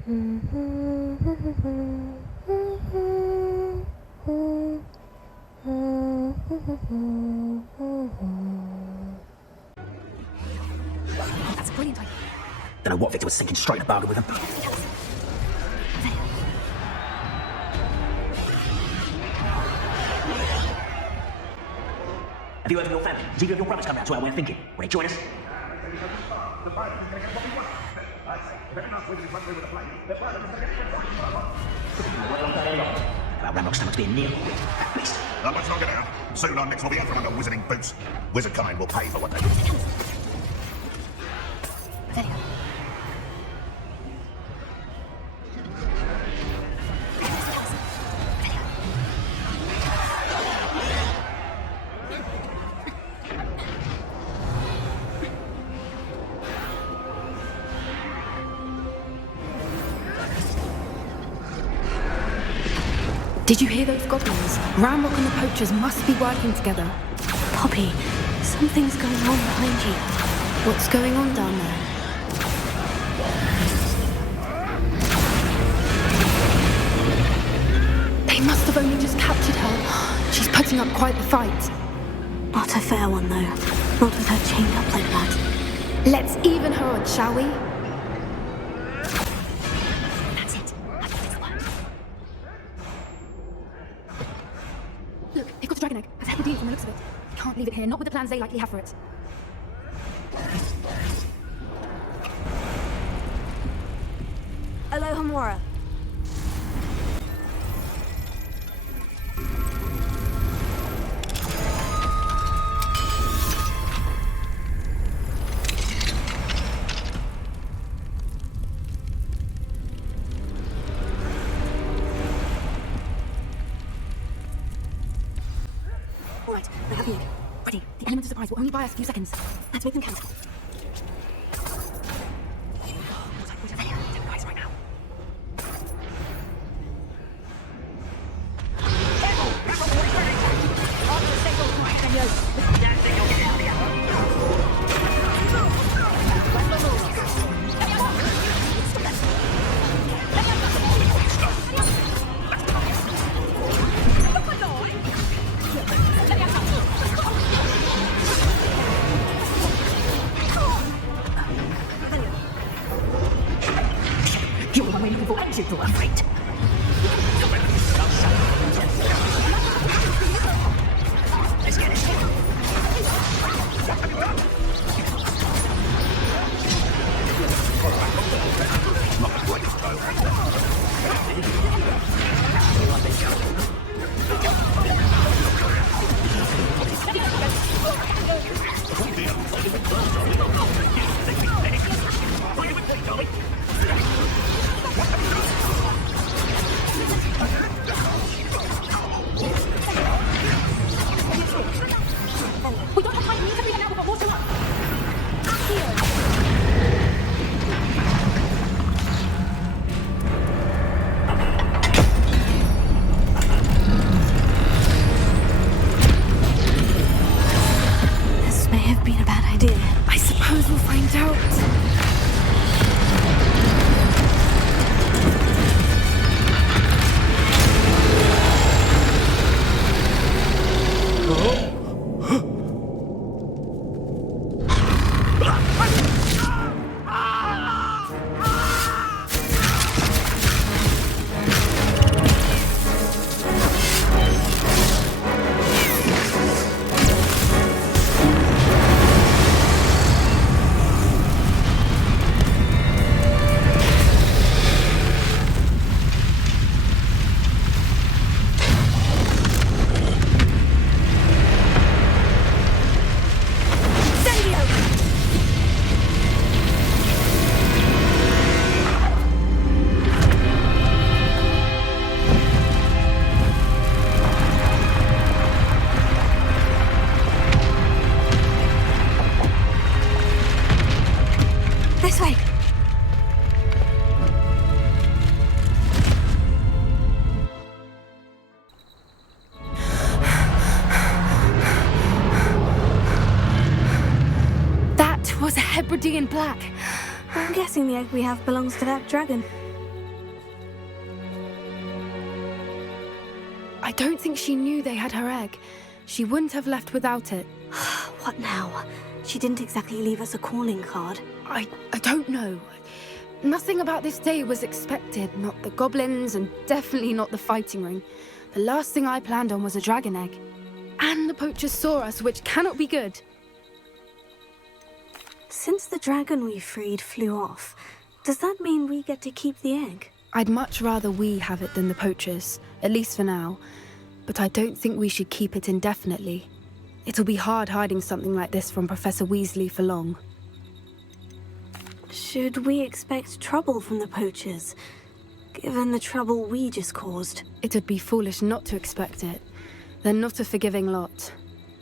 That's a brilliant idea. Don't know what Victor was thinking, straight in a bargain with him. Have you heard from your family? Has either of your brothers come round to our way of thinking? Will they join us? About Ramrock's stomach's being near. At least. That much longer now. Soon our necks will be out from under wizarding boots. Wizard kind will pay for what they do. Did you hear those goblins? Ramrock and the poachers must be working together. Poppy, something's going on behind you. What's going on down there? They must have only just captured her. She's putting up quite the fight. Not a fair one, though. Not with her chained up like that. Let's even her odds, shall we? That's it. I think it's the one. Look, they've got the dragon egg. That's Hebridean from the looks of it. Can't leave it here, not with the plans they likely have for it. Aloha Mora. All right, we have the egg. Ready. The element of surprise will only buy us a few seconds. Let's make them count. You're the one we're looking for, and you're afraid. Let's get it. We don't have time. We need to bring them out before water up. This may have been a bad idea. I suppose we'll find out. This way. That was a Hebridean black. I'm guessing the egg we have belongs to that dragon. I don't think she knew they had her egg. She wouldn't have left without it. What now? She didn't exactly leave us a calling card. I don't know. Nothing about this day was expected. Not the goblins, and definitely not the fighting ring. The last thing I planned on was a dragon egg. And the poachers saw us, which cannot be good. Since the dragon we freed flew off, does that mean we get to keep the egg? I'd much rather we have it than the poachers, at least for now. But I don't think we should keep it indefinitely. It'll be hard hiding something like this from Professor Weasley for long. Should we expect trouble from the poachers, given the trouble we just caused? It'd be foolish not to expect it. They're not a forgiving lot.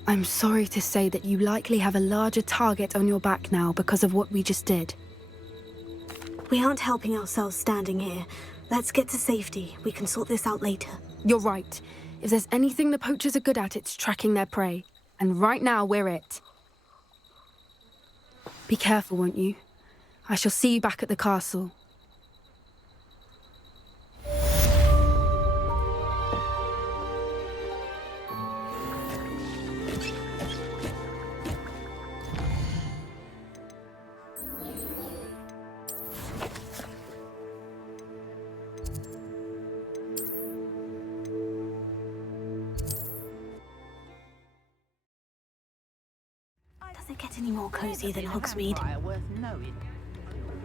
I'm sorry to say that you likely have a larger target on your back now because of what we just did. We aren't helping ourselves standing here. Let's get to safety. We can sort this out later. You're right. If there's anything the poachers are good at, it's tracking their prey. And right now, we're it. Be careful, won't you? I shall see you back at the castle. Does it get any more cozy than Hogsmeade? Worth knowing.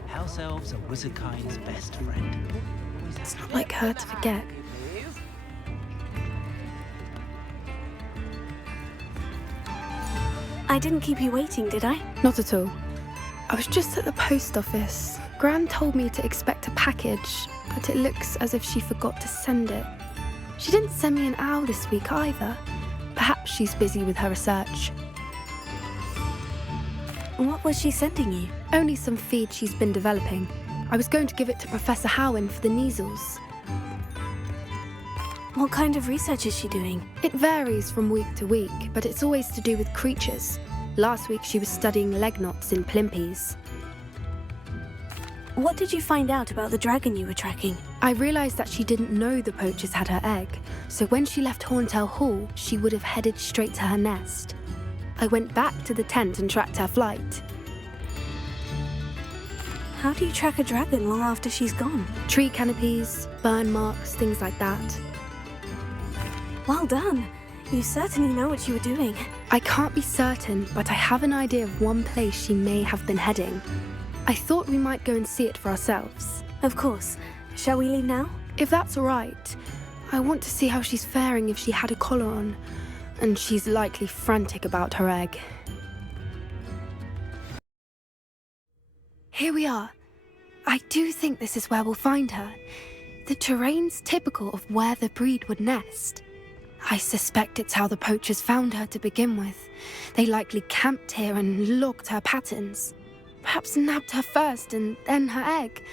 House elves are wizardkind's best friend. It's not like her to forget. I didn't keep you waiting, did I? Not at all. I was just at the post office. Gran told me to expect a package, but it looks as if she forgot to send it. She didn't send me an owl this week either. Perhaps she's busy with her research. What was she sending you? Only some feed she's been developing. I was going to give it to Professor Howin for the measles. What kind of research is she doing? It varies from week to week, but it's always to do with creatures. Last week she was studying leg knots in plimpies. What did you find out about the dragon you were tracking? I realized that she didn't know the poachers had her egg, so when she left Horntail Hall, she would have headed straight to her nest. I went back to the tent and tracked her flight. How do you track a dragon long after she's gone? Tree canopies, burn marks, things like that. Well done. You certainly know what you were doing. I can't be certain, but I have an idea of one place she may have been heading. I thought we might go and see it for ourselves. Of course. Shall we leave now? If that's all right. I want to see how she's faring if she had a collar on. And she's likely frantic about her egg. Here we are. I do think this is where we'll find her. The terrain's typical of where the breed would nest. I suspect it's how the poachers found her to begin with. They likely camped here and logged her patterns. Perhaps nabbed her first and then her egg.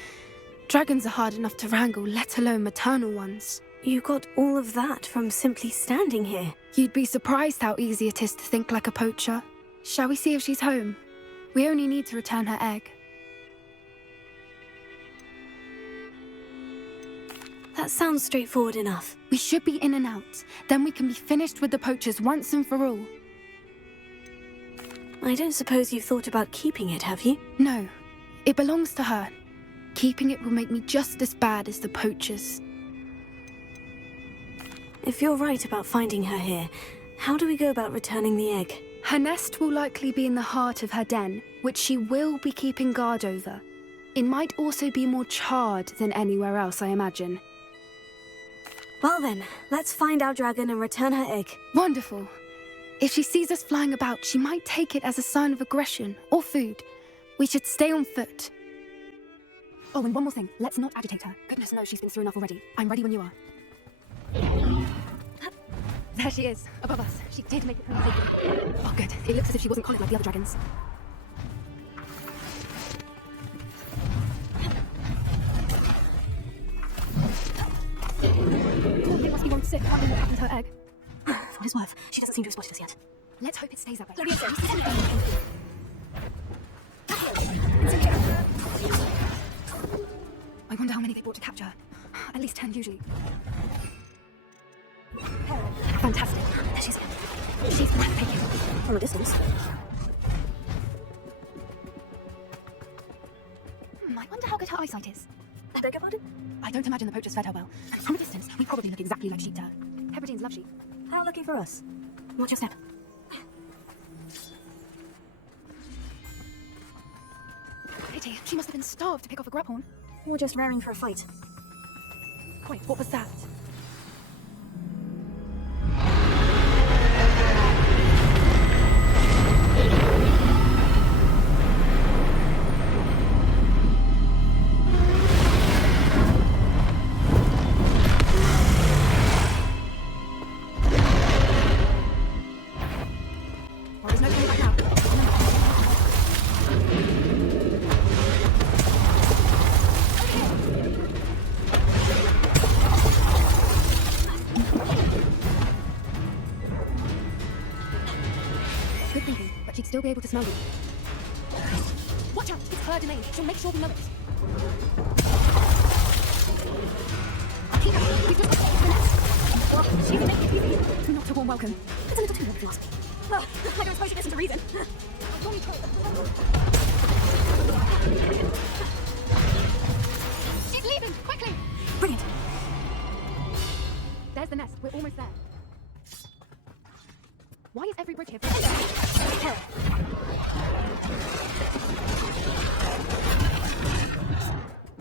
Dragons are hard enough to wrangle, let alone maternal ones. You got all of that from simply standing here. You'd be surprised how easy it is to think like a poacher. Shall we see if she's home? We only need to return her egg. That sounds straightforward enough. We should be in and out. Then we can be finished with the poachers once and for all. I don't suppose you've thought about keeping it, have you? No. It belongs to her. Keeping it will make me just as bad as the poachers. If you're right about finding her here, how do we go about returning the egg? Her nest will likely be in the heart of her den, which she will be keeping guard over. It might also be more charred than anywhere else, I imagine. Well then, let's find our dragon and return her egg. Wonderful. If she sees us flying about, she might take it as a sign of aggression or food. We should stay on foot. Oh, and one more thing. Let's not agitate her. Goodness knows she's been through enough already. I'm ready when you are. There she is, above us. She did make it home safely. Oh, good. It looks as if she wasn't collared like the other dragons. It must be one sick, wondering what happened to her egg. For what it's worth, she doesn't seem to have spotted us yet. Let's hope it stays that way. I wonder how many they brought to capture her. At least 10 usually. Fantastic. There she is. She's gonna have to pick you From a distance. I wonder how good her eyesight is. I beg your pardon? I don't imagine the poachers fed her well. And from a distance, we probably look exactly like sheep to her. Hebrideans love sheep. How lucky for us. Watch your step. Pity, she must have been starved to pick off a grubhorn. Or just raring for a fight. Wait, what was that? Well, there's no coming back now. Good thinking, but she'd still be able to smell you. Watch out! It's her domain. She'll make sure we know it. Keep up. We've just got the nest. Well, she can make it easy. Not a warm welcome. It's a little too warm, if you ask me. Well, I don't suppose it isn't a reason. She's leaving! Quickly! Brilliant. There's the nest. We're almost there. Why is every bridge here?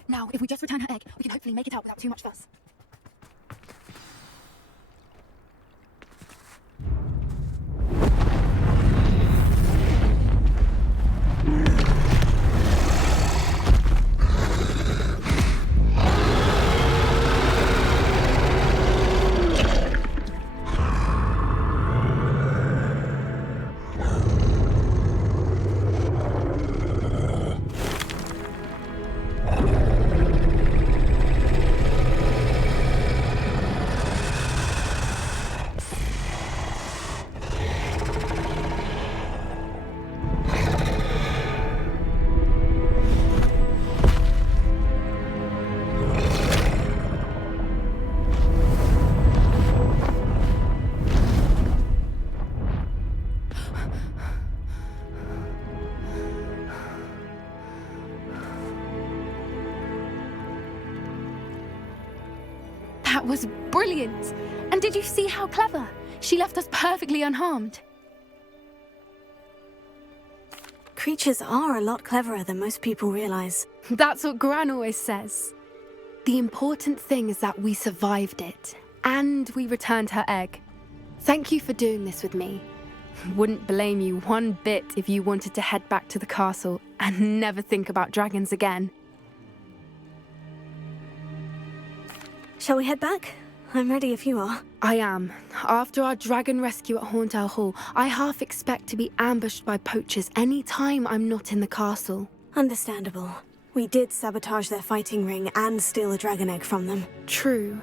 Now, if we just return her egg, we can hopefully make it out without too much fuss. That was brilliant! And did you see how clever? She left us perfectly unharmed. Creatures are a lot cleverer than most people realize. That's what Gran always says. The important thing is that we survived it, and we returned her egg. Thank you for doing this with me. Wouldn't blame you one bit if you wanted to head back to the castle and never think about dragons again. Shall we head back? I'm ready if you are. I am. After our dragon rescue at Hauntow Hall, I half expect to be ambushed by poachers any time I'm not in the castle. Understandable. We did sabotage their fighting ring and steal a dragon egg from them. True.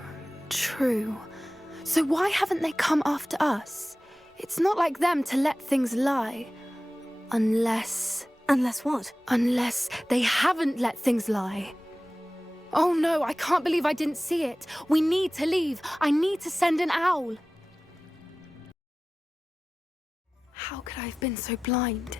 So why haven't they come after us? It's not like them to let things lie. Unless what? Unless they haven't let things lie. Oh no, I can't believe I didn't see it. We need to leave. I need to send an owl. How could I have been so blind?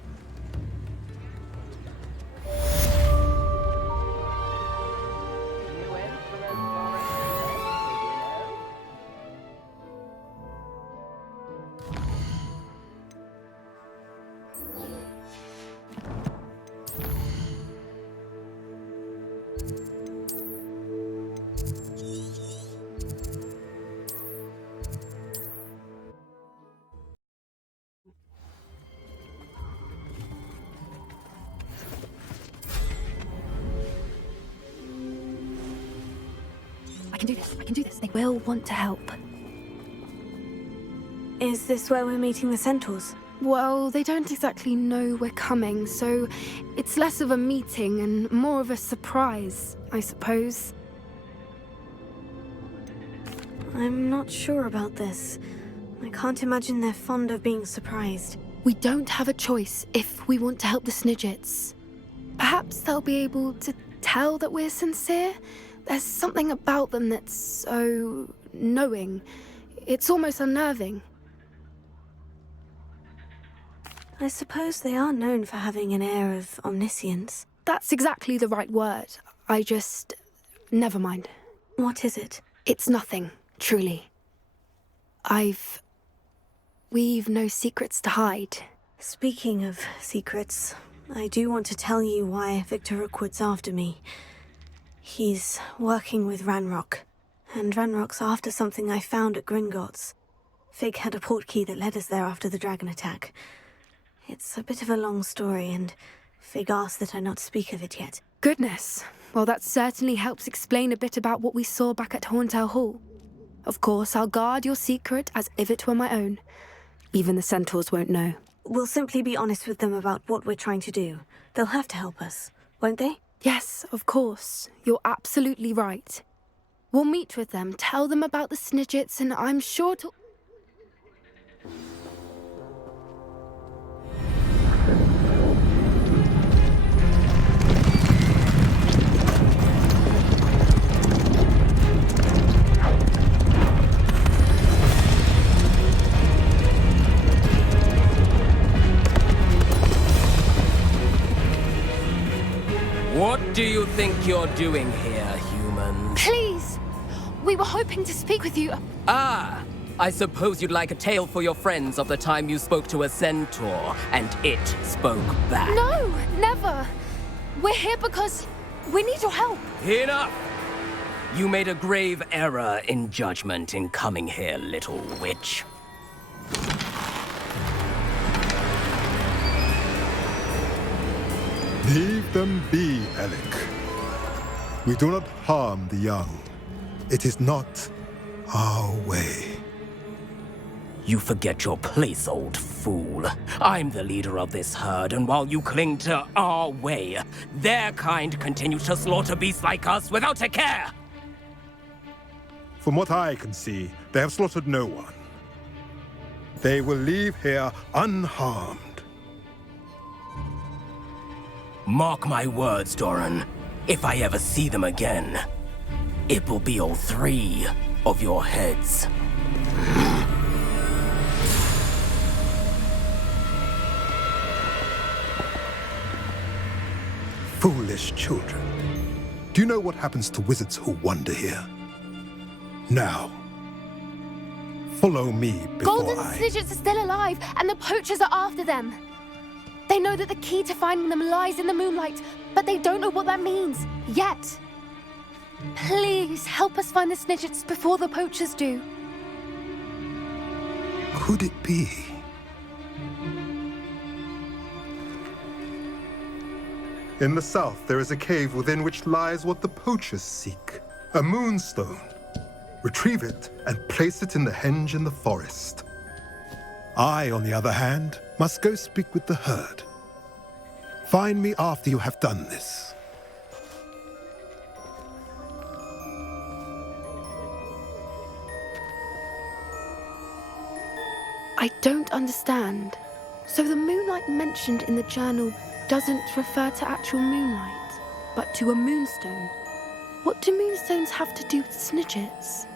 I can do this. They will want to help. Is this where we're meeting the centaurs? Well, they don't exactly know we're coming, so it's less of a meeting and more of a surprise, I suppose. I'm not sure about this. I can't imagine they're fond of being surprised. We don't have a choice if we want to help the Snidgets. Perhaps they'll be able to tell that we're sincere. There's something about them that's so knowing. It's almost unnerving. I suppose they are known for having an air of omniscience. That's exactly the right word. Never mind. What is it? It's nothing, truly. We've no secrets to hide. Speaking of secrets, I do want to tell you why Victor Rookwood's after me. He's working with Ranrock, and Ranrock's after something I found at Gringotts. Fig had a portkey that led us there after the dragon attack. It's a bit of a long story, and Fig asked that I not speak of it yet. Goodness. Well, that certainly helps explain a bit about what we saw back at Horntail Hall. Of course, I'll guard your secret as if it were my own. Even the centaurs won't know. We'll simply be honest with them about what we're trying to do. They'll have to help us, won't they? Yes, of course. You're absolutely right. We'll meet with them, tell them about the Snidgets, and I'm sure to... What do you think you're doing here, human? Please! We were hoping to speak with you. Ah! I suppose you'd like a tale for your friends of the time you spoke to a centaur, and it spoke back. No, never. We're here because we need your help. Enough! You made a grave error in judgment in coming here, little witch. Leave them be, Alec. We do not harm the young. It is not our way. You forget your place, old fool. I'm the leader of this herd, and while you cling to our way, their kind continue to slaughter beasts like us without a care! From what I can see, they have slaughtered no one. They will leave here unharmed. Mark my words, Doran. If I ever see them again, it will be all 3 of your heads. Foolish children. Do you know what happens to wizards who wander here? Now, follow me before Golden Snidgets are still alive, and the poachers are after them. They know that the key to finding them lies in the moonlight, but they don't know what that means, yet. Please, help us find the Snidgets before the poachers do. Could it be? In the south, there is a cave within which lies what the poachers seek. A moonstone. Retrieve it and place it in the henge in the forest. I, on the other hand, must go speak with the herd. Find me after you have done this. I don't understand. So the moonlight mentioned in the journal doesn't refer to actual moonlight, but to a moonstone. What do moonstones have to do with Snidgets?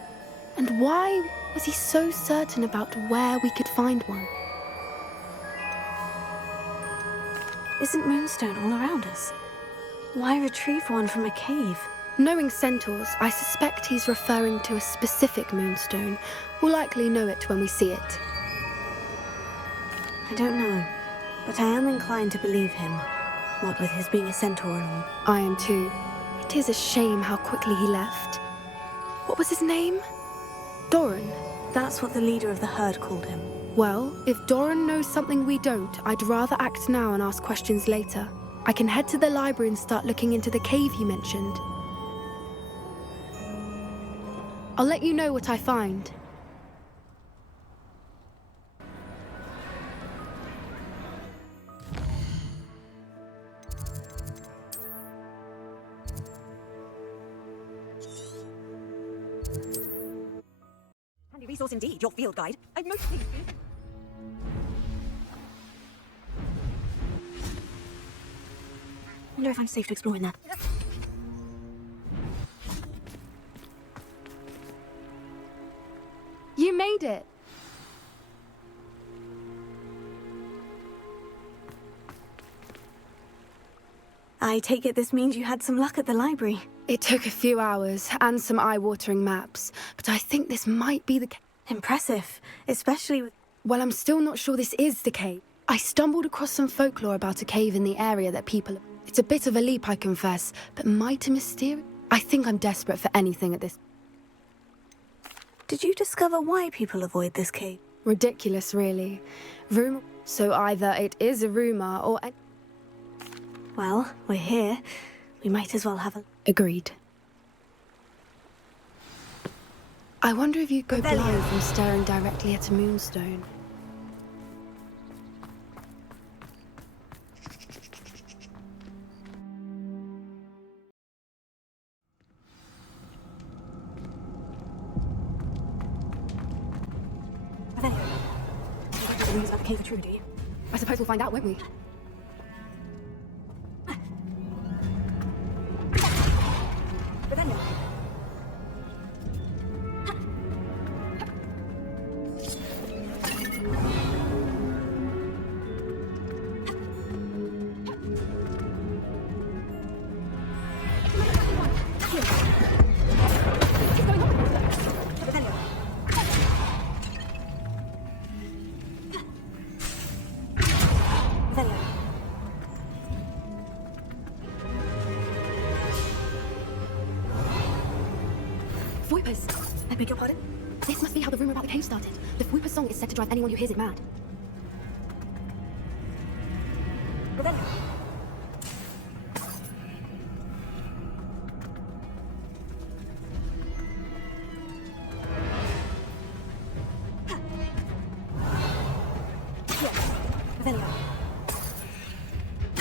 And why was he so certain about where we could find one? Isn't Moonstone all around us? Why retrieve one from a cave? Knowing centaurs, I suspect he's referring to a specific moonstone. We'll likely know it when we see it. I don't know, but I am inclined to believe him, what with his being a centaur and all. I am too. It is a shame how quickly he left. What was his name? Doran. That's what the leader of the herd called him. Well, if Doran knows something we don't, I'd rather act now and ask questions later. I can head to the library and start looking into the cave he mentioned. I'll let you know what I find. Handy resource indeed, your field guide. I'm most pleased. I wonder if I'm safe to explore in there. You made enjoyed it. I take it this means you had some luck at the library. It took a few hours and some eye-watering maps, but I think this might be the cave. Impressive, especially with... Well, I'm still not sure this is the cave. I stumbled across some folklore about a cave in the area that people... It's a bit of a leap, I confess, but mighty mysterious. I think I'm desperate for anything at this... Did you discover why people avoid this cave? Ridiculous, really. Rumor... So either it is a rumor or... Well, we're here. We might as well have a... Agreed. I wonder if you go blind from staring directly at a moonstone. I suppose we'll find out, won't we? Fwipers! I beg your pardon? This must be how the rumor about the cave started. The Fwipper song is said to drive anyone who hears it mad.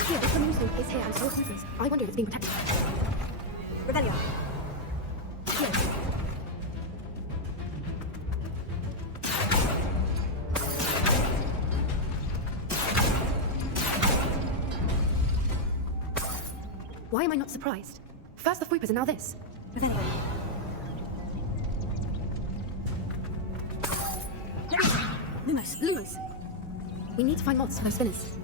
Here, if the moonstone is here and so are Fwipers, I wonder if it's being protected. Rebellion. Why am I not surprised? First the Fwipers and now this. Lumos! We need to find mods for those spinners.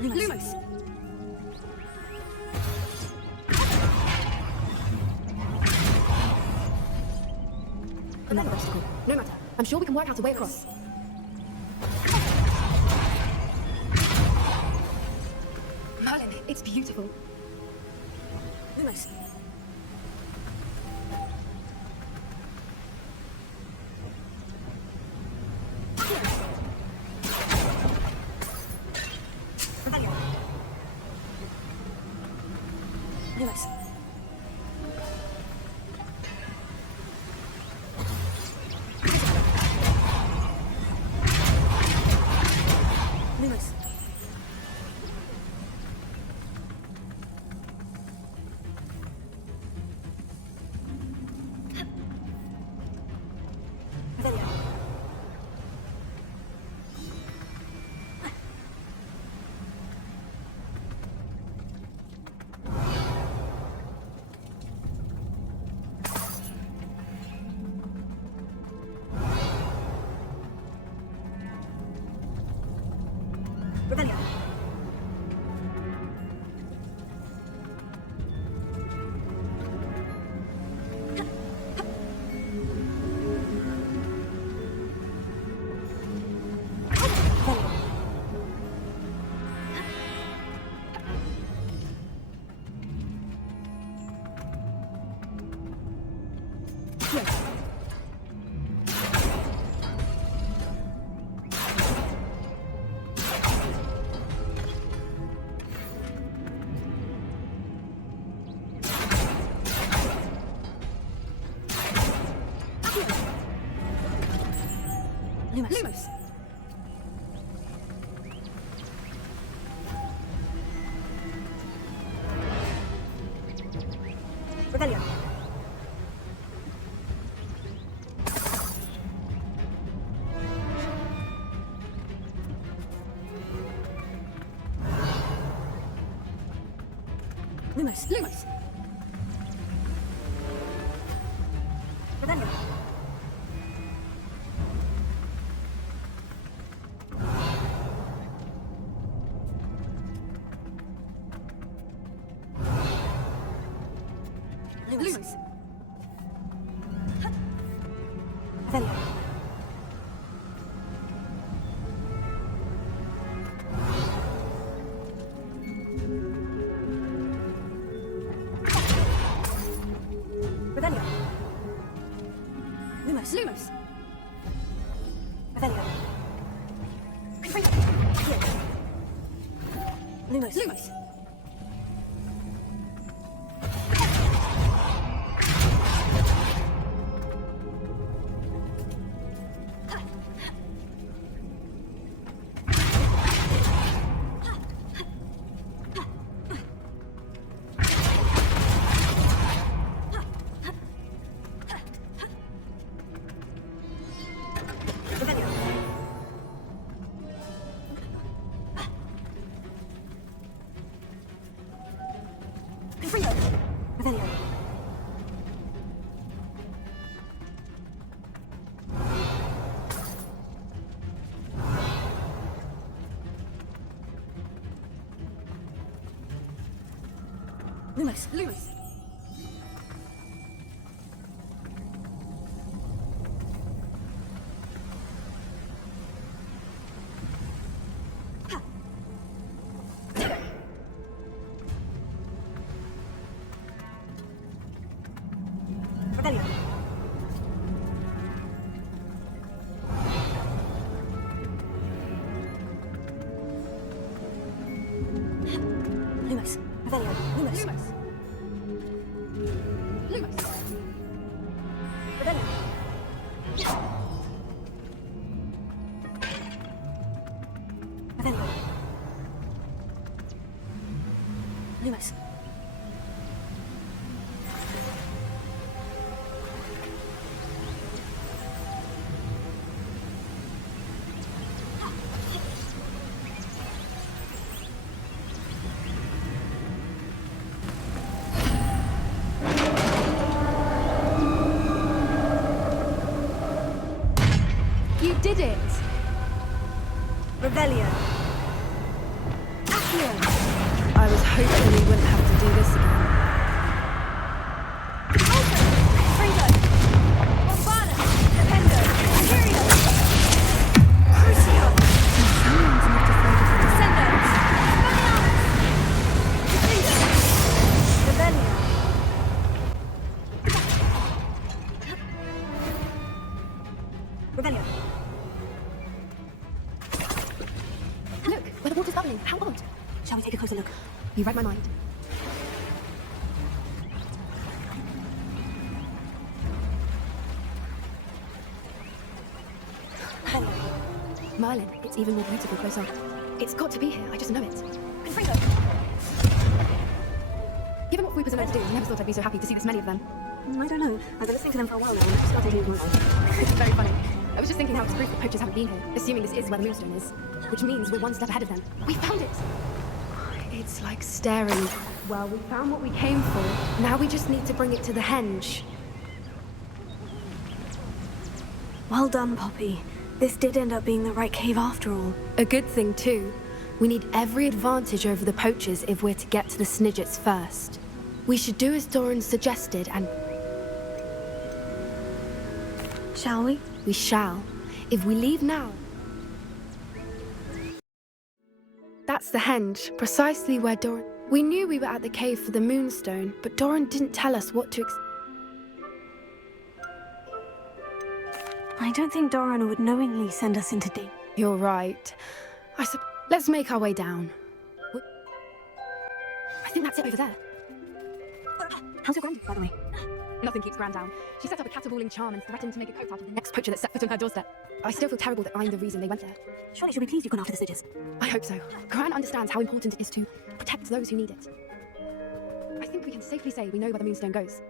Lumos! Another obstacle. No matter. I'm sure we can work out a way across. Merlin, it's beautiful. Lumos. Lumos. Rebellion. Lumos. Rebellion. Lumos. Lumos. Rebellion. Lumos. Rebellion. Rebellion. Lumos. Lumos. Rebellion. Lumos. Lumos. Rebellion. Lumos. Lumos. Rebellion. Lumos. Rebellion. Lumos. Lumos. Lumos. Rebellion. Rebellion. Lumos. You did it! Rebellion. Accio. I was hoping we wouldn't have to do this again. Freedom. Bombada. Dependo. Imperio. Crucio. Someone's not afraid of the dark. Descendo. Freedom. Rebellion. Rebellion. Look, where the water's bubbling. How odd. Shall we take a closer look? You read my mind. Rebellion. Merlin, it's even more beautiful close up. It's got to be here, I just know it. Freedom. Given what we were meant to do, I never thought I'd be so happy to see this many of them. I don't know. I've been listening to them for a while now, and I'm starting to lose my mind. It's very funny. I was just thinking how it's proof that poachers haven't been here, assuming this is where the Moonstone is. Which means we're one step ahead of them. We found it! It's like staring. Well, we found what we came for. Now we just need to bring it to the henge. Well done, Poppy. This did end up being the right cave after all. A good thing, too. We need every advantage over the poachers if we're to get to the Snidgets first. We should do as Doran suggested and... Shall we? We shall. If we leave now... That's the henge, precisely where Doran... We knew we were at the cave for the Moonstone, but Doran didn't tell us what to I don't think Doran would knowingly send us into danger. You're right. Let's make our way down. I think that's it over there. How's your granddad, by the way? Nothing keeps Gran down. She set up a caterwauling charm and threatened to make a coat out of the next poacher that set foot on her doorstep. I still feel terrible that I'm the reason they went there. Surely she'll be pleased you've gone after the Snidgets. I hope so. Gran understands how important it is to protect those who need it. I think we can safely say we know where the Moonstone goes.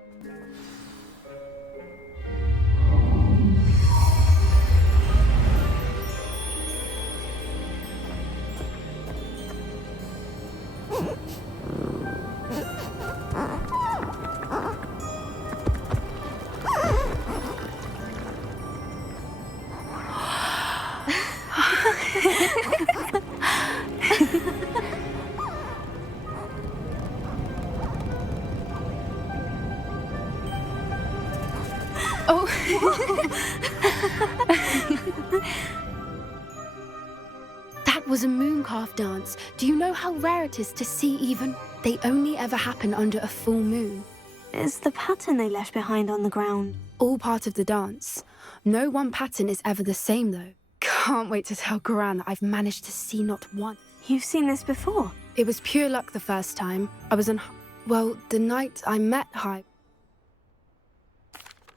was a mooncalf dance. Do you know how rare it is to see even? They only ever happen under a full moon. Is the pattern they left behind on the ground? All part of the dance. No one pattern is ever the same, though. Can't wait to tell Gran that I've managed to see not one. You've seen this before? It was pure luck the first time. I was on... Well, the night I met High...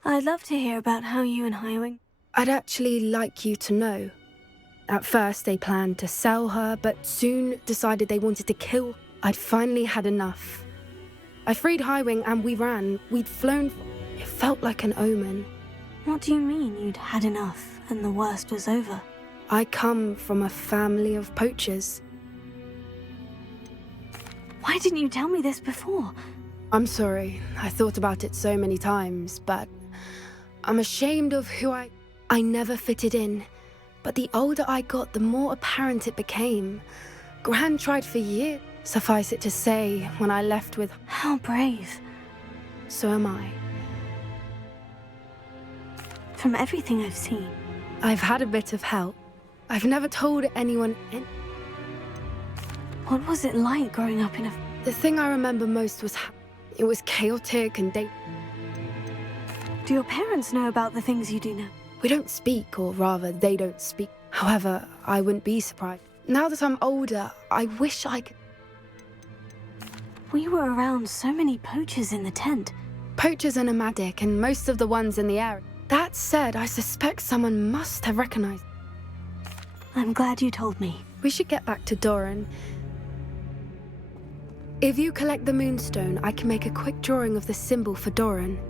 I'd love to hear about how you and Highwing... I'd actually like you to know. At first, they planned to sell her, but soon decided they wanted to kill. I'd finally had enough. I freed Highwing and we ran. We'd flown... It felt like an omen. What do you mean you'd had enough and the worst was over? I come from a family of poachers. Why didn't you tell me this before? I'm sorry. I thought about it so many times, but... I'm ashamed of who I never fitted in. But the older I got, the more apparent it became. Gran tried for years. Suffice it to say, when I left with... How brave. So am I. From everything I've seen... I've had a bit of help. I've never told anyone... What was it like growing up in a... The thing I remember most was how... It was chaotic and Do your parents know about the things you do now? We don't speak, or rather, they don't speak. However, I wouldn't be surprised. Now that I'm older, I wish I could... We were around so many poachers in the tent. Poachers are nomadic, and most of the ones in the area. That said, I suspect someone must have recognized... I'm glad you told me. We should get back to Doran. If you collect the Moonstone, I can make a quick drawing of the symbol for Doran.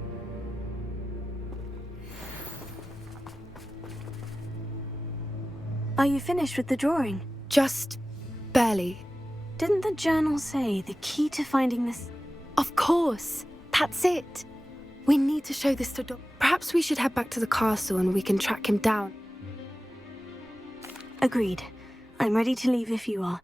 Are you finished with the drawing? Just... barely. Didn't the journal say the key to finding this... Of course! That's it! We need to show this to Doran. Perhaps we should head back to the castle and we can track him down. Agreed. I'm ready to leave if you are.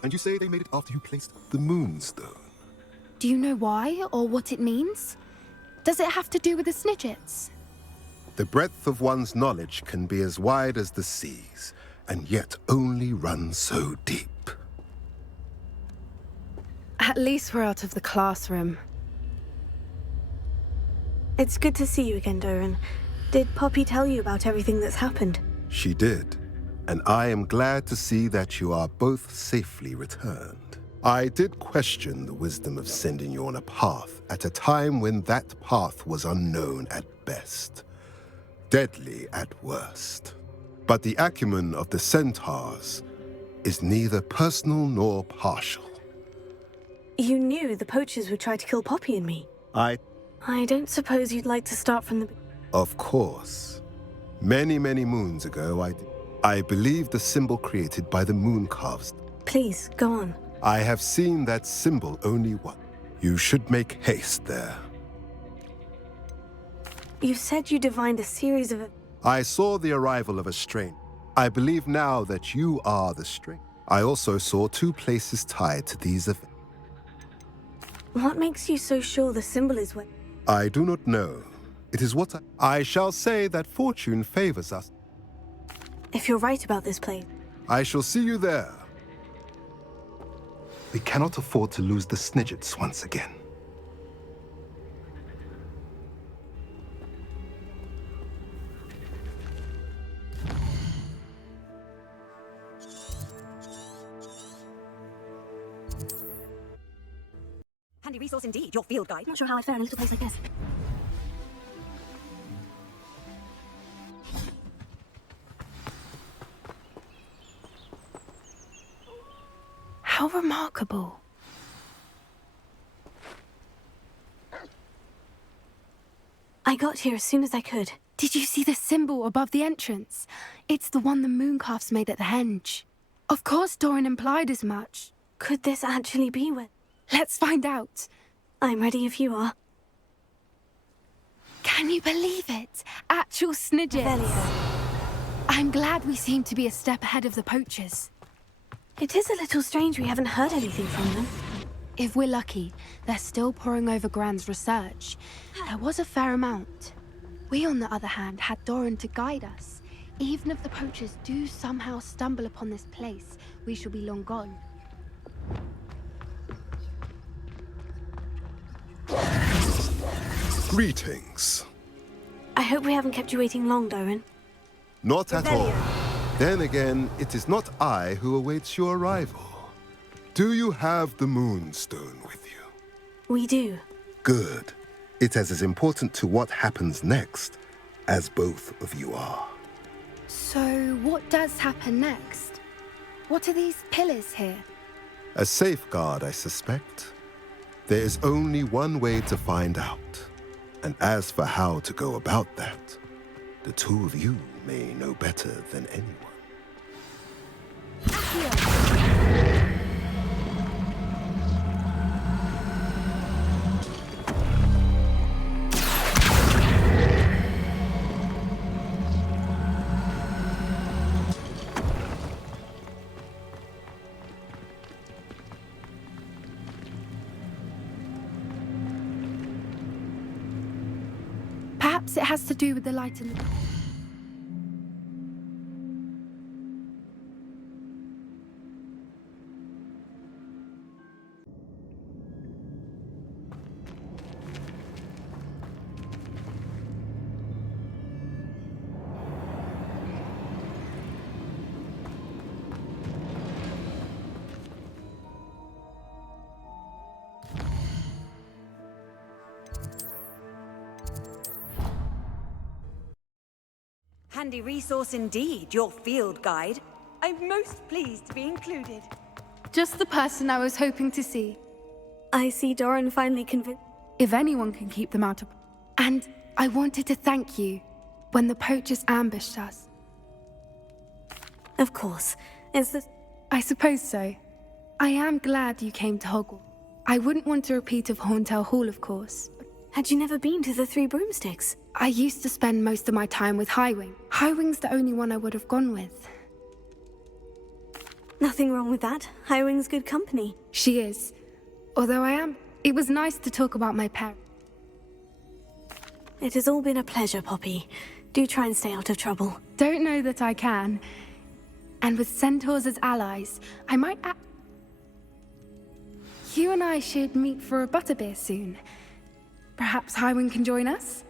And you say they made it after you placed the Moonstone? Do you know why, or what it means? Does it have to do with the Snidgets? The breadth of one's knowledge can be as wide as the seas, and yet only run so deep. At least we're out of the classroom. It's good to see you again, Doran. Did Poppy tell you about everything that's happened? She did, and I am glad to see that you are both safely returned. I did question the wisdom of sending you on a path at a time when that path was unknown at best, deadly at worst. But the acumen of the centaurs is neither personal nor partial. You knew the poachers would try to kill Poppy and me. I don't suppose you'd like to start from the... Of course. Many, many moons ago, I believe the symbol created by the mooncalves. Please, go on. I have seen that symbol only once. You should make haste there. You said you divined a series of... I saw the arrival of a strain. I believe now that you are the strain. I also saw two places tied to these events. What makes you so sure the symbol is what... I do not know. It is what I shall say that fortune favors us. If you're right about this place... I shall see you there. We cannot afford to lose the Snidgets once again. Handy resource indeed, your field guide. Not sure how I'd fare in a little place like this. remarkable. I got here as soon as I could. Did you see the symbol above the entrance? It's the one the mooncalfs made at the henge. Of course Doran implied as much. Could this actually be where... Let's find out. I'm ready if you are. Can you believe it? Actual snidgets. Revelio. I'm glad we seem to be a step ahead of the poachers. It is a little strange we haven't heard anything from them. If we're lucky, they're still poring over Gran's research. There was a fair amount. We, on the other hand, had Doran to guide us. Even if the poachers do somehow stumble upon this place, we shall be long gone. Greetings. I hope we haven't kept you waiting long, Doran. Not at all. Then again, it is not I who awaits your arrival. Do you have the Moonstone with you? We do. Good. It's as important to what happens next as both of you are. So, what does happen next? What are these pillars here? A safeguard, I suspect. There is only one way to find out. And as for how to go about that, the two of you may know better than anyone. Perhaps it has to do with the light in the... Handy resource indeed, your field guide. I'm most pleased to be included. Just the person I was hoping to see. I see Doran finally convinced... If anyone can keep them out of... And I wanted to thank you when the poachers ambushed us. Of course. It's the... I suppose so. I am glad you came to Hogwarts. I wouldn't want a repeat of Horntail Hall, of course. Had you never been to the Three Broomsticks? I used to spend most of my time with Highwing. Highwing's the only one I would have gone with. Nothing wrong with that. Highwing's good company. She is. Although it was nice to talk about my parents. It has all been a pleasure, Poppy. Do try and stay out of trouble. Don't know that I can. And with centaurs as allies, I might You and I should meet for a butterbeer soon. Perhaps Highwing can join us?